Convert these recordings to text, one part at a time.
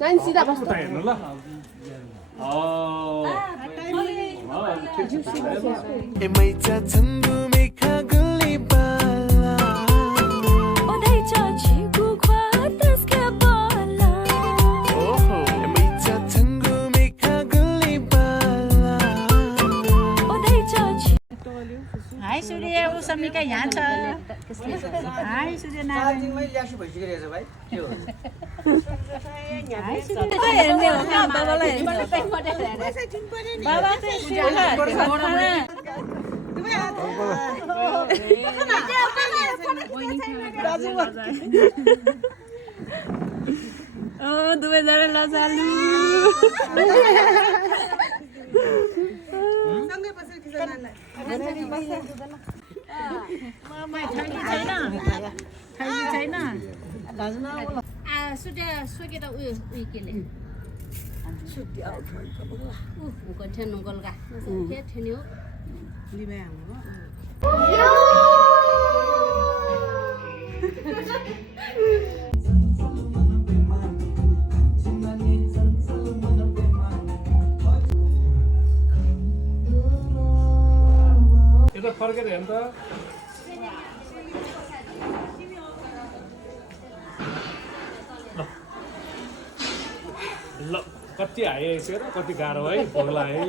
नानी सिधा बस्नु उता हेर्नु ल एमैचा छन्दु मेखा गुल्ली बाला ओदैचा छिगु ख्वातस्का बाला ओहो एमैचा छन्दु मेखा गुल्ली बाला ओदैचा हाई सूर्य ऊ समीका यहाँ छ हाई सूर्य नारायण मैले ल्यासु भइसकेको भाइ के हो हाई सूर्य हेर्ने हो क्या बाबालाई हेर्ने बाबा चाहिँ दुवैजना लजालु सूर्य सोकेर उयो केले Content nungkol ka. Kaya tenyo. Limaye हाम्रो यता फर्केर हेर्नु त ल कति आइसक्यो र कति गाह्रो है भोग्ला है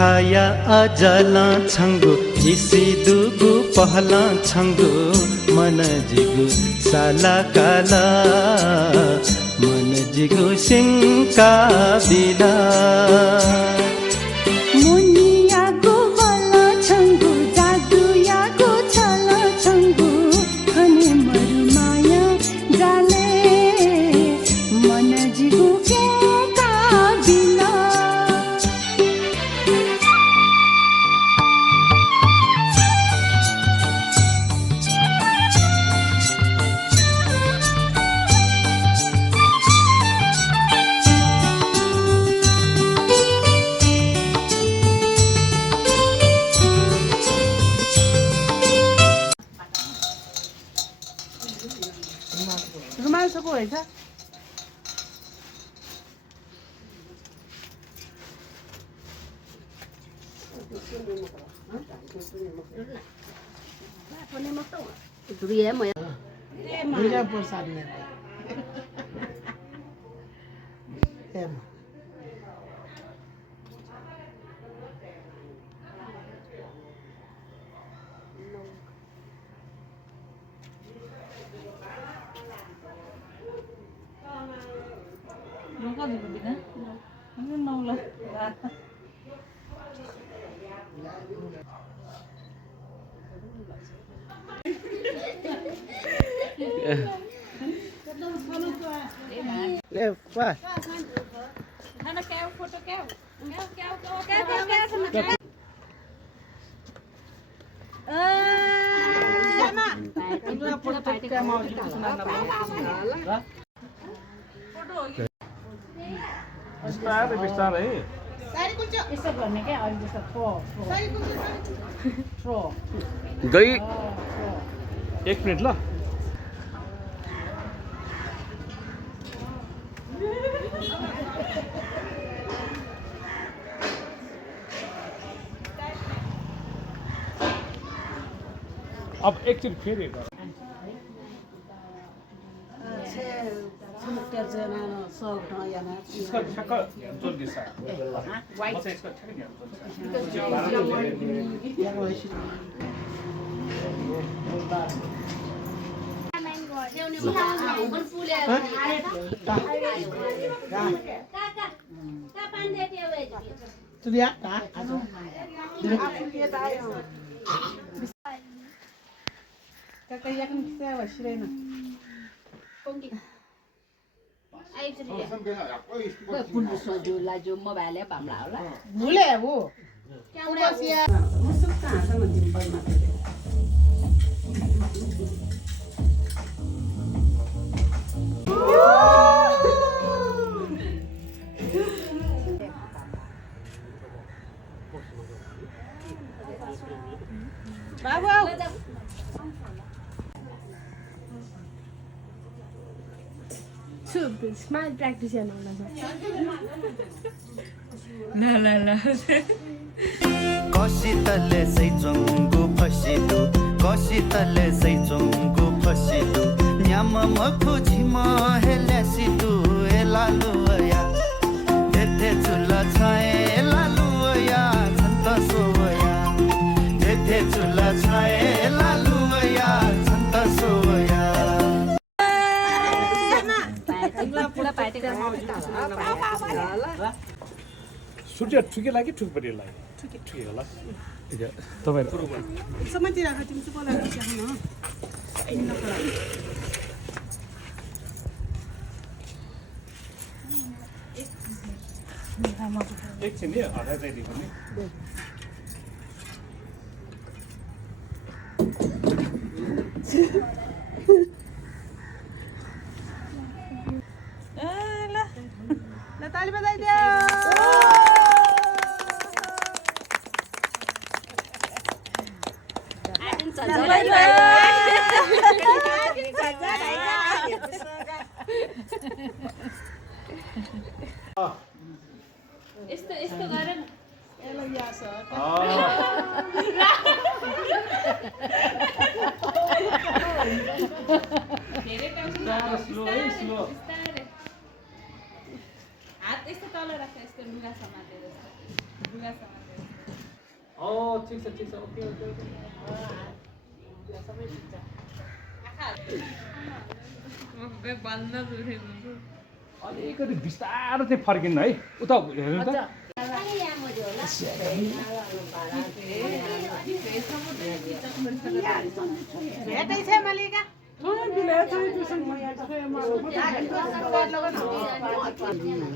खाया अजला छंगु इसी दुगु पहला छंगु मन जिगु साला काला मन जिगु सिंका बिला मुनियाको बला छङ्गु जादुयाको छला छङ्गु खने मरुमाया जाले मन जिगु केका बिना रुमाल सको हैछ Duriya mo yan. भुइरा प्रसाद ने एम नका दिनु हैन नौला ले पा खाना क्या फोटो क्या बिस्तारै बिस्तारै यसो गर्ने क्या अहिले जस्तो थ्रो गई 1 मिनट ल अब एकचोटि फेरि गर इसका ठक्क ह्यान्डल दिसा वाइट म चाहिँ यसको ठ्याक्कै Laju mobile bamla lah. Boleh bu. Smile practice हेर्नु कसितले सैचोङ्गु फसिदु कसितले सैचोङ्गु फसिदु न्याम मखु झिम हेल्यासिदु एलालुया धेथे चुला छाए एलालुया छन्त सोया धेथे चुला छाए एलालुया छन्त सोया सूर्य ठुके लाग्यो ठुकपट्टि लाग्यो ठुके होला तपाईँहरू समाति राख तिमी चाहिँ बोलाएर न एकछिन नि हटाइ चाहिदिएको नि ल ताली बजाइदियो यस्तो यस्तो गरेर स्लो हात यस्तो तल राख्छ यस्तो लुगा समातेर लुगा समातेर ठिक छ ओके सबै ठिक छ बन्द दुखेको अलिकति बिस्तारो चाहिँ फर्किनु है उता हेर्नु त भेटै छ मालिका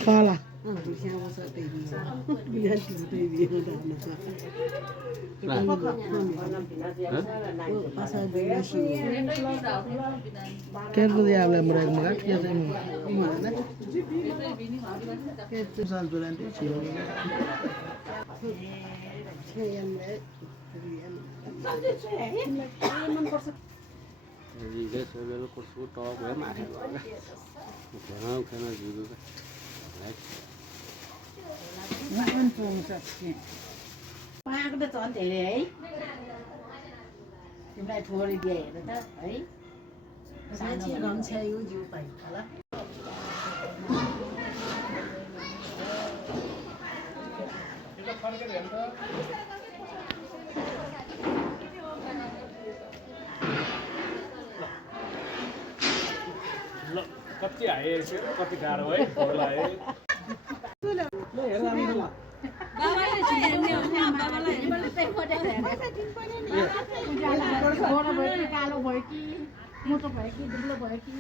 Fala. Quero dia lembrar mulai dia saya mana? Kita saat bulan itu sih. Gì cái số lượng của số to với mà cái nó gì cái đấy nó ăn trùng sạch ba cái đó chọn để đấy chúng ta thua đi về rồi đó ấy साँच्चै रन्छ यो जिउ पाइ होला ल कति आएछ कति गाह्रो है खोला है बाबाले छिर्ने हो नि बाबालाई हेर्नु चाहिँ गोरो भयो कि कालो भयो कि मोटो भयो कि दुब्लो भयो कि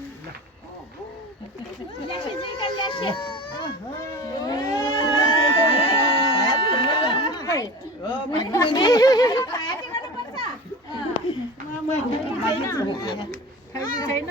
छैन